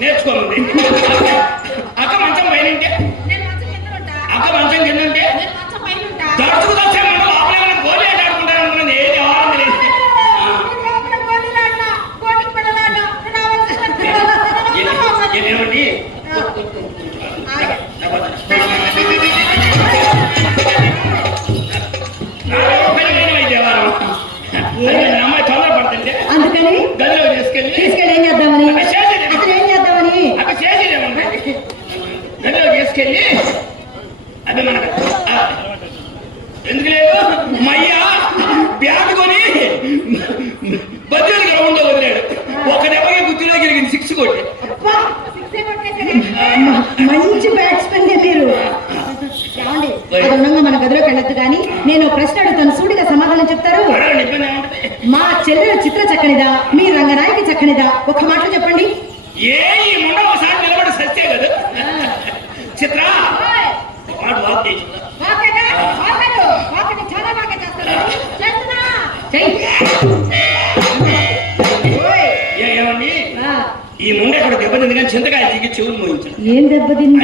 నేర్చుకోమంది అక్క మంచం పైన అక్క మంచం కింద దాచుకు దాచా మా చెల్లెల చిత్ర చక్కనిదా మీ రంగనాయకి చక్కనిదా? ఒక మాటలో చెప్పండి. ఏ ఈ మొండ ఒకసారి నిలబడి కదా? చిత్ర ఒక ఈ ముండ ఇక్కడ దెబ్బతింది కానీ చింతకాయ దిగి చెవులు మోయించాడు ఏం దెబ్బతింది?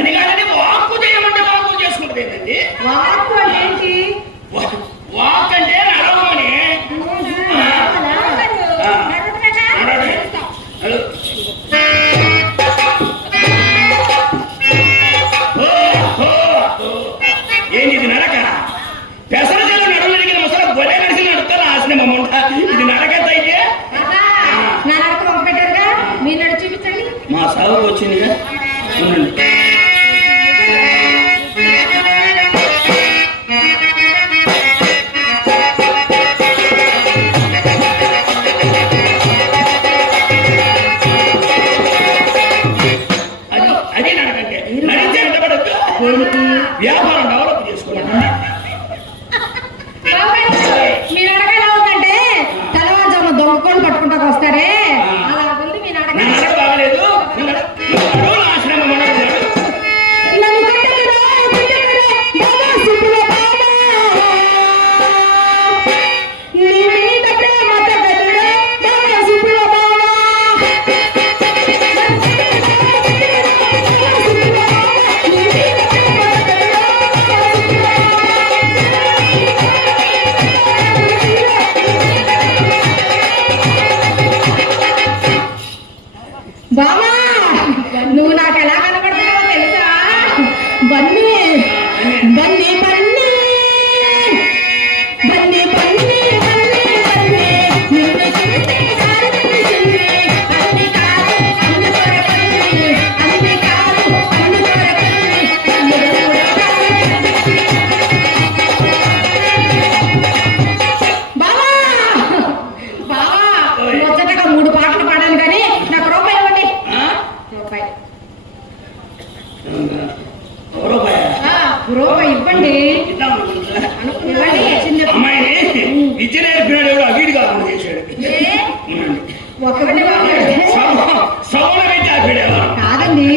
కాదండి.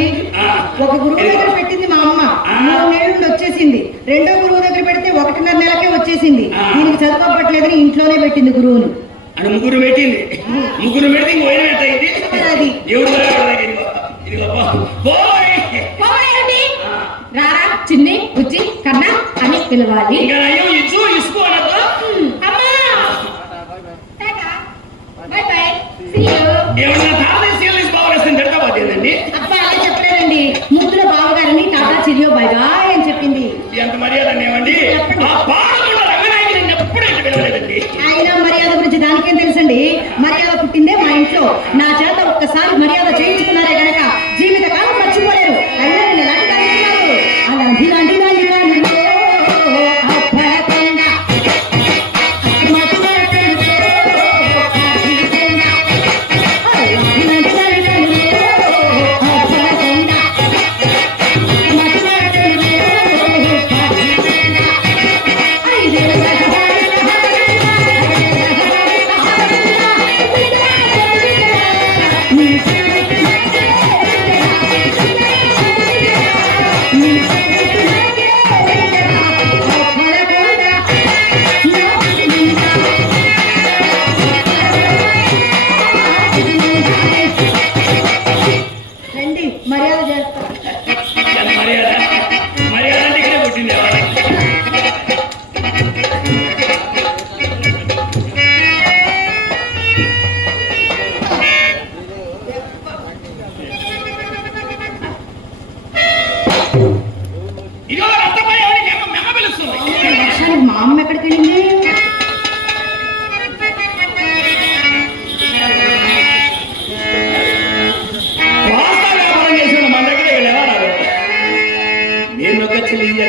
ఒక గురువు దగ్గర పెట్టింది మా అమ్మ. మూడు నెలల వచ్చేసింది. రెండో గురువు దగ్గర పెడితే ఒకటిన్నర నెలకే వచ్చేసింది. దీనికి చదువుకోపట్లేదని ఇంట్లోనే పెట్టింది గురువును. అని ముగ్గురు పెట్టింది. ముగ్గురు పెడితే ఇంకో అయినట్టు పిలవాలి. చిరియో అని చెప్పింది. మర్యాద ఆయన మర్యాద గురించి దానికేం తెలుసండి? మర్యాద పుట్టిందే మా ఇంట్లో. నా చేత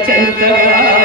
चलता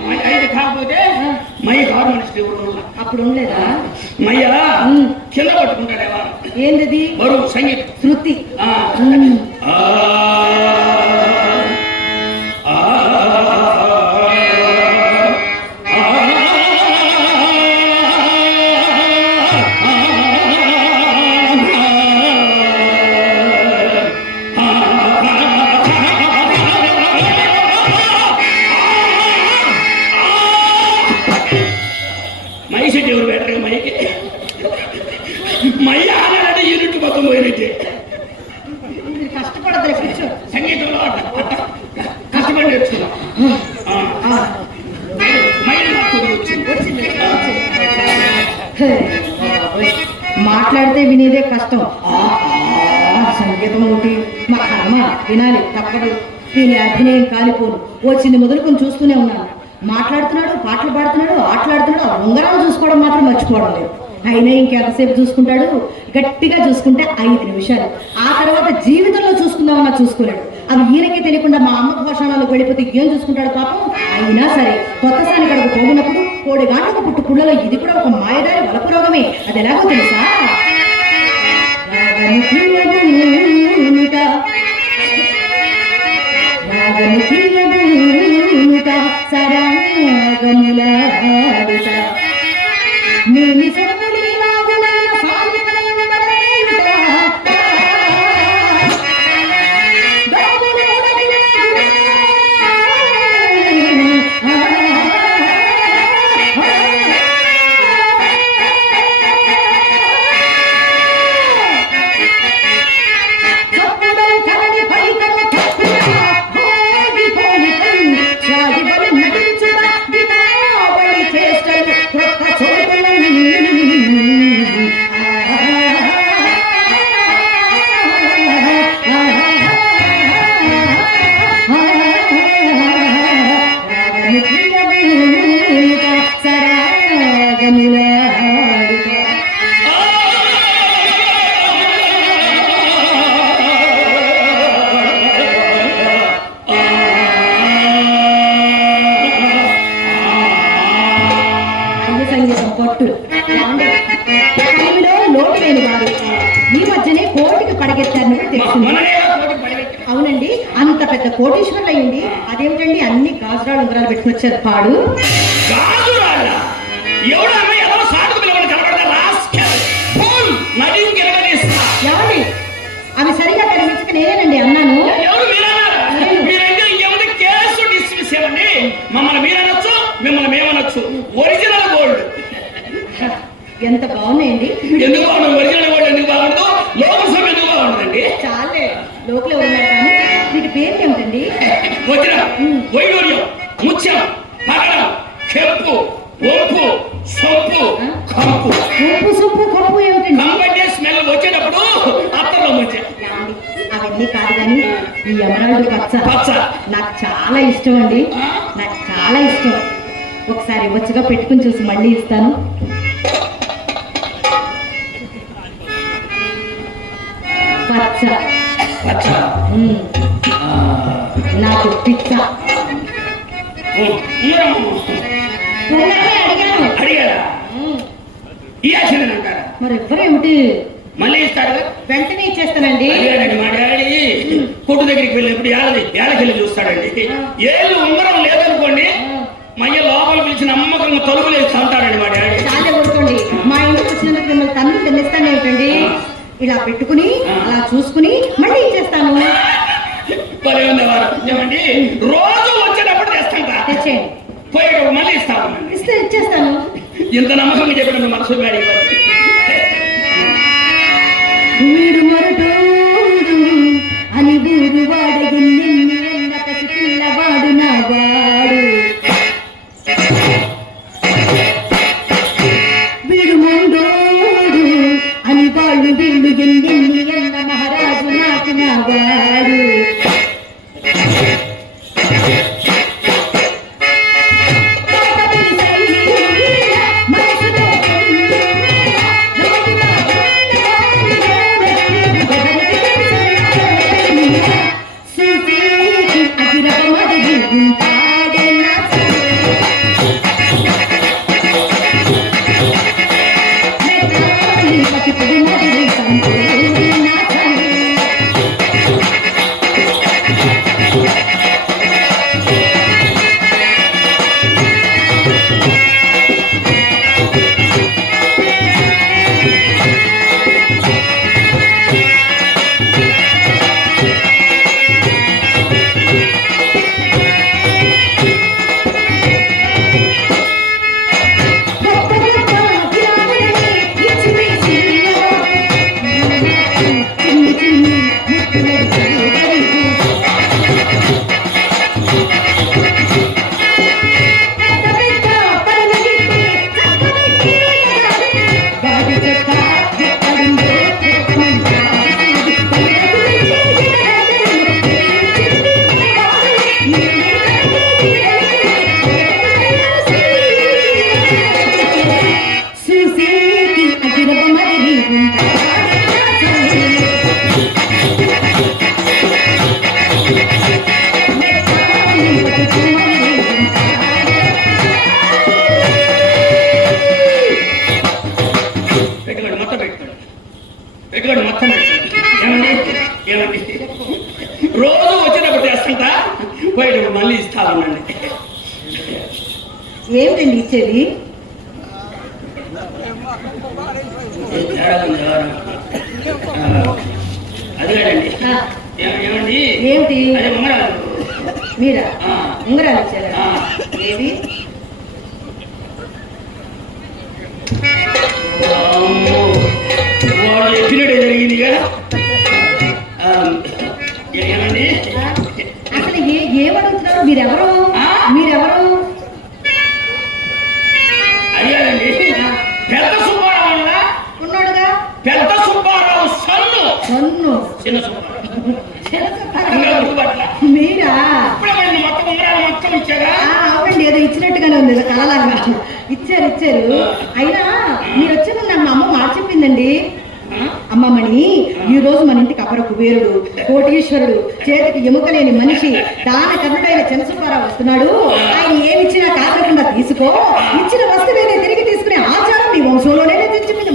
మయ అయితే కాకపోతే మయ కారు మనిషి? అప్పుడు ఉండలేదా? మీరు కష్టపడద్దు సంగీతంలో కష్టపడి నేర్చుకున్నాం. మాట్లాడితే వినేదే కష్టం. సంగీతం ఒకటి. మా కర్మ వినాలి తప్పదు. దీని అభినయం కాలిపోను వచ్చింది మొదలుకొని చూస్తూనే ఉన్నాను. మాట్లాడుతున్నాడు పాటలు పాడుతున్నాడు ఆటలాడుతున్నాడు ఉంగరాలు చూసుకోవడం మాత్రం మర్చిపోవడం లేదు. అయినా ఇంకెంతసేపు చూసుకుంటాడు? గట్టిగా చూసుకుంటే ఐదు నిమిషాలు. ఆ తర్వాత జీవితంలో చూసుకుందామన్నా చూసుకోలేడు. అవి ఈయనకే తెలియకుండా మా అమ్మ పోషణలో వెళ్ళిపోతే ఏం చూసుకుంటాడు పాపం? అయినా సరే కొత్త సాని పోగినప్పుడు కోడి గాంటకు పుట్టు పుల్లలో ఇది కూడా ఒక మాయదారి వలపు రోగమే. అది ఎలాగో తెలుసా? రాగము నేను లోటు లేని వారు. ఈ మధ్యనే కోటికి పడగెత్తారని పడిపెట్టాం. అవునండి అంత పెద్ద కోటీశ్వరులు అయ్యింది అదేమిటండి అన్ని గాజురాలు ఉంగరాలు పెట్టుకుని వచ్చారు పాడు? ఏమండి అవి సరిగా కనిపించక నేనేనండి అన్నాను మమ్మల్ని మేమనొచ్చు. ఒరిజినల్ ఎంత బాగున్నాయండి? ఎందుకు బాగుండదు ఒరిజినల్ గోల్డ్ ఎందుకు బాగుండదు? లోకల్ సభ ఎందుకు బాగుండదండి? చాలే లోపలే ఉన్నారు కానీ వీటి పేరు ఏమిటండి? వజ్రం వైడూర్యం ముత్యం పగడం చెప్పు ఒప్పు సొప్పు కంపు. ఉప్పు సుప్పు కొప్పు ఏమిటండి? కంపంటే స్మెల్ వచ్చేటప్పుడు అత్తలో ముత్యం ఏమండి? అవన్నీ కాదు కానీ ఈ ఎమరాల్డ్ పచ్చ. పచ్చ. నాకు చాలా ఇష్టం అండి. నాకు చాలా ఇష్టం. ఒకసారి వచ్చగా పెట్టుకుని చూసి మళ్ళీ ఇస్తాను. పచ్చ? నాకు పిచ్చ. మరి ఎవ్వరేమిటి మళ్ళీ ఇస్తాడు వెంటనే ఇచ్చేస్తానండి. అడిగాడండి మా డాడీ కొట్టు దగ్గరికి వెళ్ళి ఇప్పుడు ఏళ్ళది ఏళ్ళకెళ్ళి చూస్తాడండి ఏళ్ళు ఉంగరం లేదనుకోండి మయ్య లోపల పిలిచి నమ్మకంగా తలుపులు వేసి అంటాడండి మా డాడీ చాలా ఊరుకోండి మా ఇంటికి వచ్చినందుకు మిమ్మల్ని తన్ను తినిస్తాను ఏమిటండి ఇలా పెట్టుకుని అలా చూసుకుని మళ్ళీ చేస్తాను? రోజు వచ్చేటప్పుడు తెస్తాను మళ్ళీ ఇస్తాను. ఇస్తే ఇచ్చేస్తాను. ఇంత నమ్మకం చెప్పడం మనసు పెట్టుకోండి మొత్తం పెట్టుకోండి. మొత్తం పెట్టుకోండి. ఏమండి? ఏమండి? రోజు వచ్చినప్పుడు తెస్తుంటా పోయేటప్పుడు మళ్ళీ ఇస్తా ఉండండి ఏమిటండి ఇచ్చేది ఏ తేడా ఉంది ఎవరు? ఆ, అది కాదండి ఆ, ఏ- ఏమండి ఏమిటి అదే ఉంగరాలు మీరా. ఉంగరాలు ఇచ్చారా. ఏవి? వాడు చెప్పినట్టే ఏమండి? అసలు ఏ ఏమడుగుతున్నారు మీరెవరు? మీరెవరు? అయ్యారండి పెద్ద సుబ్బారావు అన్నా? ఉన్నాడుగా? పెద్ద సుబ్బారావు సన్ను. నన్ను చిన్న సుబ్బారావు. మీరా? మొత్తం ఉంగరాలు మొత్తం ఇచ్చారా? ఆ, అవునండి ఏదో ఇచ్చినట్టుగానే ఉంది. ఏదో కలలాగా ఇచ్చారు ఇచ్చారు. అయినా మీరు వచ్చే ముందు మా అమ్మ మాట చెప్పిందండి. అమ్మమ్మని ఈ రోజు మన ఇంటికి అపర కుబేరుడు కోటీశ్వరుడు చేతికి ఎముక లేని మనిషి దాన కర్ణుడైన చంద్రసుబ్బారావు వస్తున్నాడు. ఆయన ఏమిచ్చినా కాకుండా తీసుకో. ఇచ్చిన వస్తువేనే తిరిగి తీసుకునే ఆచారం మీ వంశంలోనే తెచ్చిపోయింది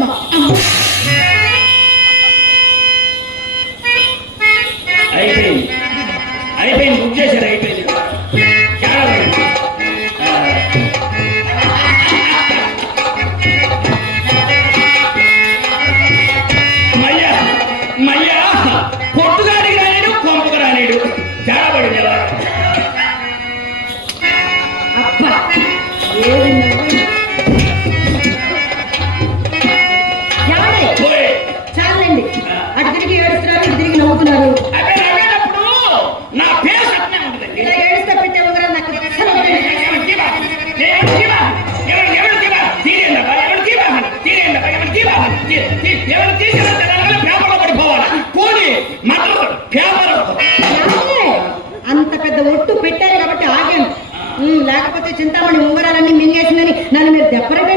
ఉంగరాలన్నీ మింగేసిందని నన్ను మీరు దెబ్బరటండి